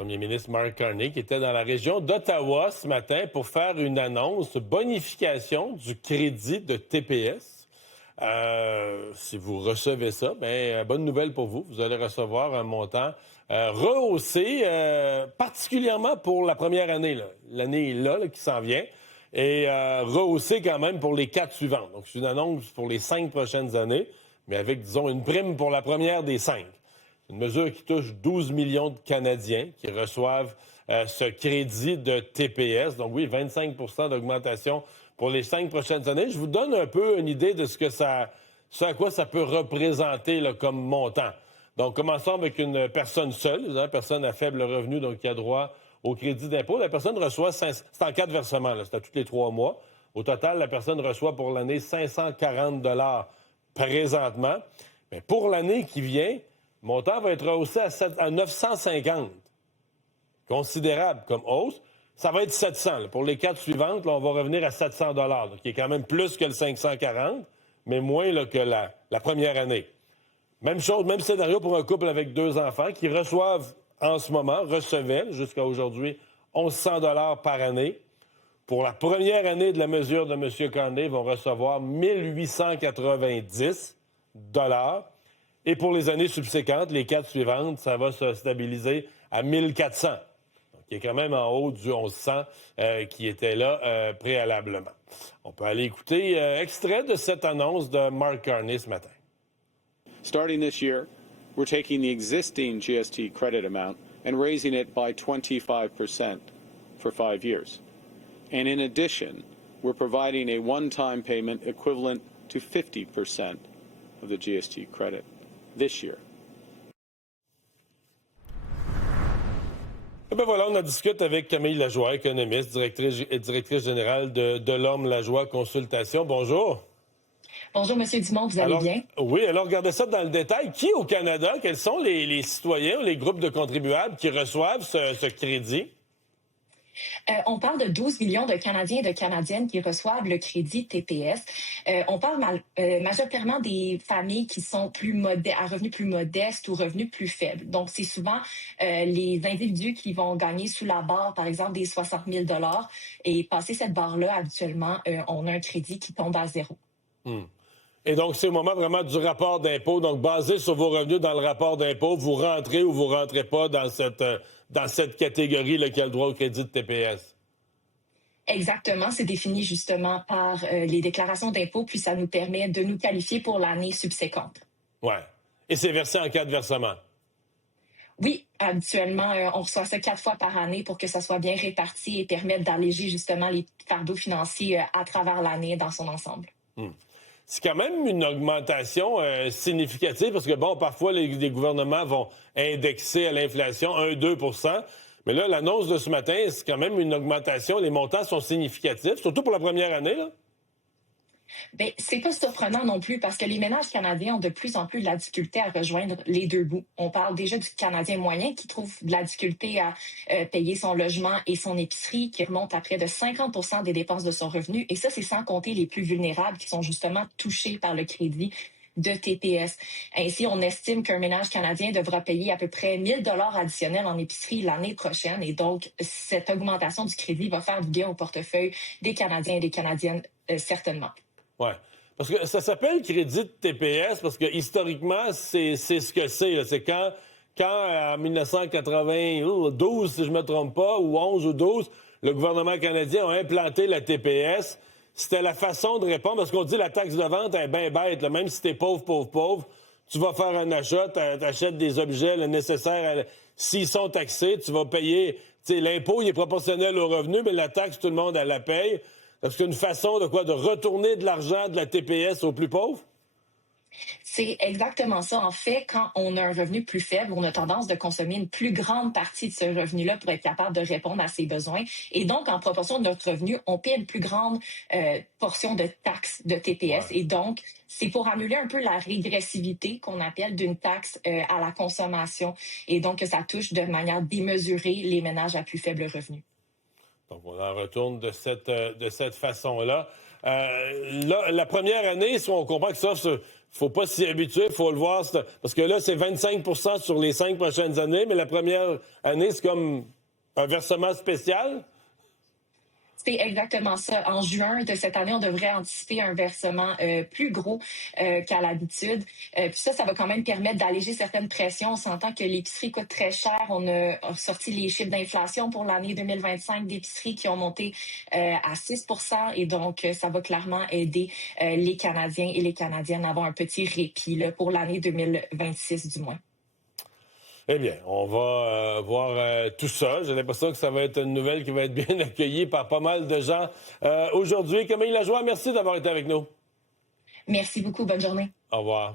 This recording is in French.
Premier ministre Mark Carney, qui était dans la région d'Ottawa ce matin pour faire une annonce de bonification du crédit de TPS. Si vous recevez ça, bonne nouvelle pour vous. Vous allez recevoir un montant rehaussé, particulièrement pour la première année. L'année là, qui s'en vient. Et rehaussé quand même pour les 4 suivantes. Donc, c'est une annonce pour les 5 prochaines années, mais avec, disons, une prime pour la première des 5. Une mesure qui touche 12 millions de Canadiens qui reçoivent ce crédit de TPS. Donc oui, 25 d'augmentation pour les 5 prochaines années. Je vous donne un peu une idée de ce à quoi ça peut représenter là, comme montant. Donc, commençons avec une personne seule, une personne à faible revenu, donc qui a droit au crédit d'impôt. La personne reçoit, c'est en 4 versements, là, c'est à tous les 3 mois. Au total, la personne reçoit pour l'année 540 $ présentement. Mais pour l'année qui vient, le montant va être rehaussé à 950. Considérable comme hausse. Ça va être 700. Là. Pour les 4 suivantes, là, on va revenir à 700 $, donc qui est quand même plus que le 540, mais moins là, que la première année. Même chose, même scénario pour un couple avec 2 enfants qui recevaient jusqu'à aujourd'hui 1100 $ par année. Pour la première année de la mesure de M. Carney, ils vont recevoir 1890 $. Et pour les années subséquentes, les 4 suivantes, ça va se stabiliser à 1400. Donc, qui est quand même en haut du 1100 qui était là préalablement. On peut aller écouter extrait de cette annonce de Mark Carney ce matin. Starting this year, we're taking the existing GST credit amount and raising it by 25% for 5 years. And in addition, we're providing a one-time payment equivalent to 50% of the GST credit this year. Et bien voilà, on en discute avec Camille Lajoie, économiste, directrice générale de Delorme Lajoie Consultation. Bonjour. Bonjour, M. Dumont, vous allez bien? Oui, alors regardez ça dans le détail. Qui au Canada, quels sont les citoyens, les groupes de contribuables qui reçoivent ce crédit? On parle de 12 millions de Canadiens et de Canadiennes qui reçoivent le crédit TPS. On parle majoritairement des familles qui sont à revenus plus modestes ou revenus plus faibles. Donc, c'est souvent les individus qui vont gagner sous la barre, par exemple, des 60 000 $. Et passer cette barre-là, habituellement, on a un crédit qui tombe à zéro. Et donc, c'est au moment vraiment du rapport d'impôt. Donc, basé sur vos revenus dans le rapport d'impôt, vous rentrez ou vous rentrez pas dans cette catégorie là, qui a le droit au crédit de TPS. Exactement. C'est défini justement par les déclarations d'impôt, puis ça nous permet de nous qualifier pour l'année subséquente. Oui. Et c'est versé en 4 versements. Oui, habituellement, on reçoit ça 4 fois par année pour que ça soit bien réparti et permettre d'alléger justement les fardeaux financiers à travers l'année dans son ensemble. C'est quand même une augmentation significative parce que, bon, parfois, les gouvernements vont indexer à l'inflation 1-2 %. Mais là, l'annonce de ce matin, c'est quand même une augmentation. Les montants sont significatifs, surtout pour la première année, là. Bien, c'est pas surprenant non plus parce que les ménages canadiens ont de plus en plus de la difficulté à rejoindre les deux bouts. On parle déjà du Canadien moyen qui trouve de la difficulté à payer son logement et son épicerie, qui remonte à près de 50 % des dépenses de son revenu. Et ça, c'est sans compter les plus vulnérables qui sont justement touchés par le crédit de TPS. Ainsi, on estime qu'un ménage canadien devra payer à peu près 1 000 $ additionnels en épicerie l'année prochaine. Et donc, cette augmentation du crédit va faire du bien au portefeuille des Canadiens et des Canadiennes, certainement. Oui. Parce que ça s'appelle crédit de TPS parce que historiquement, c'est ce que c'est. Là. C'est quand en 1992, si je ne me trompe pas, ou 11 ou 12, le gouvernement canadien a implanté la TPS. C'était la façon de répondre, parce qu'on dit la taxe de vente est bien bête. Là. Même si t'es pauvre, tu vas faire un achat, t'achètes des objets nécessaires. S'ils sont taxés, tu vas payer. L'impôt, il est proportionnel au revenu, mais la taxe, tout le monde, elle la paye. C'est une façon de quoi? De retourner de l'argent de la TPS aux plus pauvres? C'est exactement ça. En fait, quand on a un revenu plus faible, on a tendance de consommer une plus grande partie de ce revenu-là pour être capable de répondre à ses besoins. Et donc, en proportion de notre revenu, on paie une plus grande portion de taxes de TPS. Ouais. Et donc, c'est pour annuler un peu la régressivité qu'on appelle d'une taxe à la consommation. Et donc, que ça touche de manière démesurée les ménages à plus faible revenu. Donc, on en retourne de cette façon-là. Là, la première année, si on comprend que ça, faut pas s'y habituer, il faut le voir. Parce que là, c'est 25 sur les 5 prochaines années, mais la première année, c'est comme un versement spécial. C'est exactement ça. En juin de cette année, on devrait anticiper un versement plus gros qu'à l'habitude. Puis ça va quand même permettre d'alléger certaines pressions. On s'entend que l'épicerie coûte très cher. On a sorti les chiffres d'inflation pour l'année 2025 d'épicerie qui ont monté à 6 et donc ça va clairement aider les Canadiens et les Canadiennes à avoir un petit répit là, pour l'année 2026 du moins. Eh bien, on va voir tout ça. J'ai l'impression que ça va être une nouvelle qui va être bien accueillie par pas mal de gens aujourd'hui. Camille Lajoie, merci d'avoir été avec nous. Merci beaucoup. Bonne journée. Au revoir.